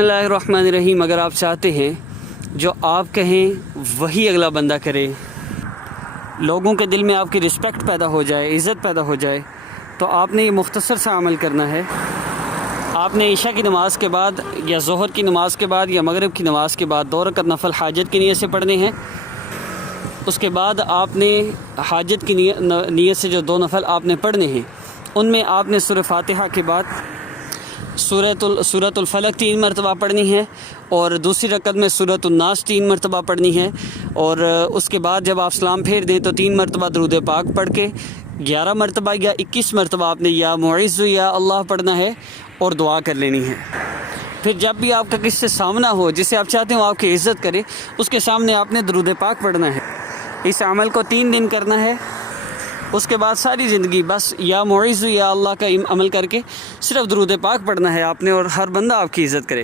بسم اللہ الرحمن الرحیم۔ اگر آپ چاہتے ہیں جو آپ کہیں وہی اگلا بندہ کرے، لوگوں کے دل میں آپ کی رسپیکٹ پیدا ہو جائے، عزت پیدا ہو جائے، تو آپ نے یہ مختصر سا عمل کرنا ہے۔ آپ نے عشاء کی نماز کے بعد یا ظہر کی نماز کے بعد یا مغرب کی نماز کے بعد 2 رکعت نفل حاجت کی نیت سے پڑھنے ہیں۔ اس کے بعد آپ نے حاجت کی نیت سے جو 2 نفل آپ نے پڑھنے ہیں، ان میں آپ نے سورہ فاتحہ کے بعد سورۃ الفلق 3 مرتبہ پڑھنی ہے، اور دوسری رکعت میں سورۃ الناس 3 مرتبہ پڑھنی ہے، اور اس کے بعد جب آپ سلام پھیر دیں تو 3 مرتبہ درود پاک پڑھ کے 11 مرتبہ یا 21 مرتبہ آپ نے یا معز یا اللہ پڑھنا ہے اور دعا کر لینی ہے۔ پھر جب بھی آپ کا کسی سے سامنا ہو جسے آپ چاہتے ہو آپ کی عزت کرے، اس کے سامنے آپ نے درود پاک پڑھنا ہے۔ اس عمل کو 3 دن کرنا ہے۔ اس کے بعد ساری زندگی بس یا معز یا اللہ کا عمل کر کے صرف درود پاک پڑھنا ہے آپ نے، اور ہر بندہ آپ کی عزت کرے۔